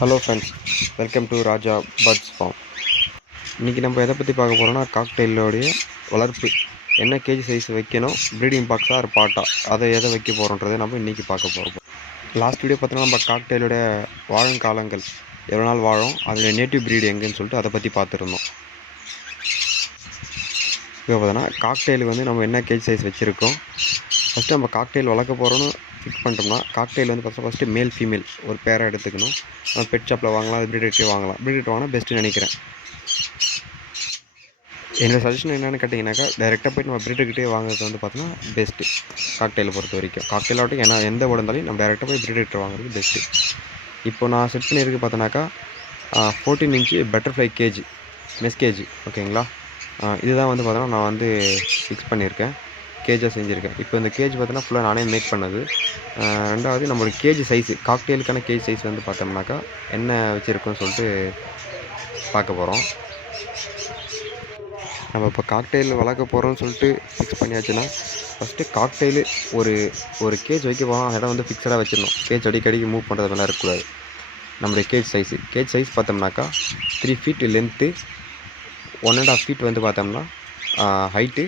Hello friends, welcome to Raja birds farm. இன்றைக்கி நம்ம எதை பற்றி பார்க்க போகிறோன்னா, காக்டெயிலோடைய வளர்ப்பு, என்ன கேஜி சைஸ் வைக்கணும், ப்ரீடிங் பாக்ஸாக ஒரு பாட்டா, அதை எதை வைக்க போகிறோன்றதை நம்ம இன்றைக்கி பார்க்க போகிறோம். லாஸ்ட் வீடியோ பார்த்தோன்னா நம்ம காக்டெயிலோடைய வாழும் காலங்கள் எவ்வளோ நாள் வாழும், அதோடைய நேட்டிவ் ப்ரீடு எங்கேன்னு சொல்லிட்டு அதை பற்றி பார்த்துருந்தோம். இப்போ பார்த்தோன்னா காக்டெயிலுக்கு வந்து நம்ம என்ன கேஜி சைஸ் வச்சுருக்கோம். ஃபஸ்ட்டு நம்ம காக்டெயில் வளர்க்க போகிறோன்னு ஃபிக்ஸ் பண்ணிட்டோம்னா, காக்டெயில் வந்து ஃபஸ்ட்டு மேல் ஃபீமேல் ஒரு பேரை எடுத்துக்கணும். நம்ம பெட் ஷாப்பில் வாங்கலாம், அது ப்ரீடர்கிட்டே வாங்கலாம். ப்ரீடர்கிட்ட வாங்கினா பெஸ்ட்டுன்னு நினைக்கிறேன். என்னோடய சஜஷன் என்னென்னு கேட்டிங்கனாக்கா, டைரெக்டாக போய்ட்டு நம்ம ப்ரீடர்கிட்டே வாங்குறது வந்து பார்த்தோன்னா பெஸ்ட்டு. காக்டெயிலை பொறுத்த வரைக்கும் காக்டெயில் ஆகட்டும், ஏன்னா எந்த போர்டு இருந்தாலும் நம்ம டைரெக்டாக போய் ப்ரீடர்கிட்ட வாங்குறது பெஸ்ட்டு. இப்போ நான் செட் பண்ணியிருக்கு பார்த்தோன்னாக்கா 14 inch butterfly cage, mesh cage, ஓகேங்களா. இதுதான் வந்து பார்த்தோன்னா நான் வந்து ஃபிக்ஸ் பண்ணியிருக்கேன், கேஜாக செஞ்சுருக்கேன். இப்போ இந்த கேஜ் பார்த்தோன்னா ஃபுல்லாக நானே மேக் பண்ணது. ரெண்டாவது நம்மளோட கேஜ் சைஸு, காக்டெயிலுக்கான கேஜ் சைஸ் வந்து பார்த்தோம்னாக்கா என்ன வச்சுருக்கோன்னு சொல்லிட்டு பார்க்க போகிறோம். நம்ம இப்போ காக்டெயில் வளர்க்க போகிறோம்னு சொல்லிட்டு ஃபிக்ஸ் பண்ணியாச்சுன்னா, ஃபஸ்ட்டு காக்டெயிலு ஒரு கேஜ் வைக்க போகிறோம், அந்த இடம் வந்து ஃபிக்ஸடாக வச்சிடணும். கேஜ் அடிக்கடிக்கு மூவ் பண்ணுறது மாதிரிலாம் இருக்கக்கூடாது. நம்மளுடைய கேஜ் சைஸ் பார்த்தோம்னாக்கா 3 ஃபீட் லென்த்து, 1.5 ஃபீட் வந்து பார்த்தோம்னா ஹைட்டு,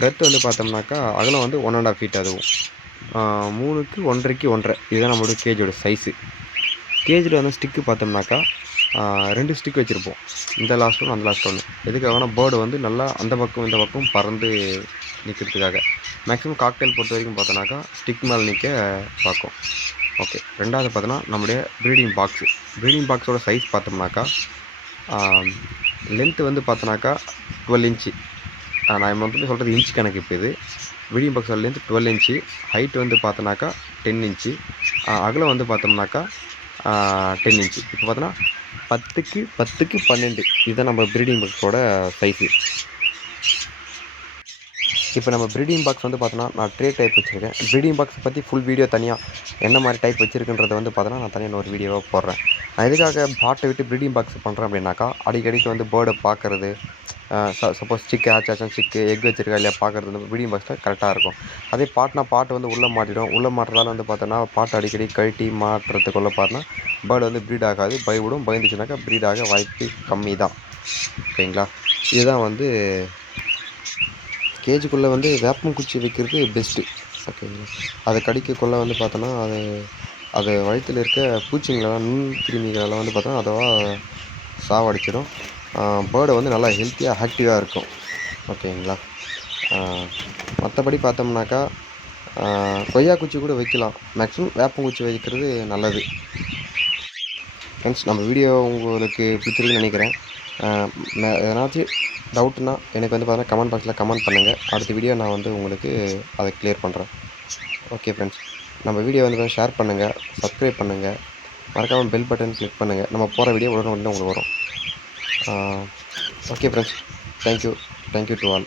பிரெத் வந்து பார்த்தோம்னாக்கா அகலம் வந்து 1.5 ஃபீட், அதுவும் 3க்கு 1.5க்கு 1.5. இதுதான் நம்மளோட கேஜோட சைஸு. கேஜில் வந்து ஸ்டிக்கு பார்த்தோம்னாக்கா 2 ஸ்டிக் வச்சுருப்போம், இந்த லாஸ்ட் ஒன்று அந்த லாஸ்ட் ஒன்று. எதுக்காகனா பேர்டு வந்து நல்லா அந்த பக்கம் இந்த பக்கம் பறந்து நிற்கிறதுக்காக. மேக்ஸிமம் காக்டெயில் பொறுத்த வரைக்கும் பார்த்தோன்னாக்கா ஸ்டிக் மேலே நிற்க பார்க்கும். ஓகே, ரெண்டாவது பார்த்தோன்னா நம்முடைய ப்ரீடிங் பாக்ஸோட சைஸ் பார்த்தோம்னாக்கா லென்த்து வந்து பார்த்தோன்னாக்கா 12 இன்ச்சு. நான் வந்து சொல்கிறது இன்ச்சு கணக்கு. இப்போ இது ப்ரீடிங் பாக்ஸோட லென்த்து 12 இன்ச்சு, ஹைட் வந்து பார்த்தோன்னாக்கா 10 இன்ச்சு, அகலம் வந்து பார்த்தோம்னாக்கா 10 இன்ச்சு. இப்போ பார்த்தோன்னா 10க்கு 12. இதுதான் நம்ம ப்ரீடிங் பாக்ஸோட சைஸு. இப்போ நம்ம ப்ரீடிங் பாக்ஸ் வந்து பார்த்தோன்னா நான் ட்ரே டைப் வச்சுருக்கேன். ப்ரீடிங் பாக்ஸ் பற்றி ஃபுல் வீடியோ தனியாக என்ன மாதிரி டைப் வச்சுருக்குன்றதை வந்து பார்த்தோன்னா நான் தனியாக ஒரு வீடியோவாக போடுறேன். நான் எதுக்காக பாட்டை விட்டு ப்ரீடிங் பாக்ஸ் பண்ணுறேன் அப்படின்னாக்கா, அடிக்கடிக்கு வந்து பேர்டை பார்க்குறது, சப்போஸ் சிக்கு ஆச்சாச்சும் சிக்கு எக் வச்சிருக்கா இல்லையா பார்க்குறது வந்து ப்ரீடிங் பாக்ஸில் கரெக்டாக இருக்கும். அதே பாட்டு வந்து உள்ளே மாட்டிடும். உள்ளே மாட்டுறதால வந்து பார்த்தோன்னா பாட்டு அடிக்கடி கழட்டி மாட்டுறதுக்குள்ளே பார்த்தோன்னா பேர்டு வந்து ப்ரீட் ஆகாது, பயந்துச்சுனாக்கா ப்ரீட் ஆக வாய்ப்பு கம்மி தான். ஓகேங்களா. இதுதான் வந்து கேஜுக்குள்ளே வந்து வேப்பங்குச்சி வைக்கிறது பெஸ்ட்டு. ஓகேங்களா. அதை கடிக்கக்குள்ளே வந்து பார்த்தோன்னா அது வயிற்றில் இருக்க பூச்சிங்களெல்லாம், கிருமிகளெல்லாம் வந்து பார்த்தோன்னா அதவாக சாவடிச்சிடும். பேர்டை வந்து நல்லா ஹெல்த்தியாக ஆக்டிவாக இருக்கும். ஓகேங்களா. மற்றபடி பார்த்தோம்னாக்கா கொய்யா குச்சி கூட வைக்கலாம். மேக்ஸிமம் வேப்பங்குச்சி வைக்கிறது நல்லது. ஃப்ரெண்ட்ஸ், நம்ம வீடியோ உங்களுக்கு பிடிச்சிருக்குன்னு நினைக்கிறேன். எதனாச்சும் டவுட்னா எனக்கு வந்து பார்த்தீங்கன்னா கமெண்ட் பாக்ஸில் கமெண்ட் பண்ணுங்கள். அடுத்த வீடியோ நான் வந்து உங்களுக்கு அதை கிளியர் பண்ணுறேன். ஓகே ஃப்ரெண்ட்ஸ், நம்ம வீடியோ வந்து ஷேர் பண்ணுங்கள், சப்ஸ்கிரைப் பண்ணுங்கள், மறக்காமல் பெல் பட்டன் கிளிக் பண்ணுங்கள். நம்ம போகிற வீடியோ உடனே உங்களுக்கு வரும். Okay friends, thank you to all.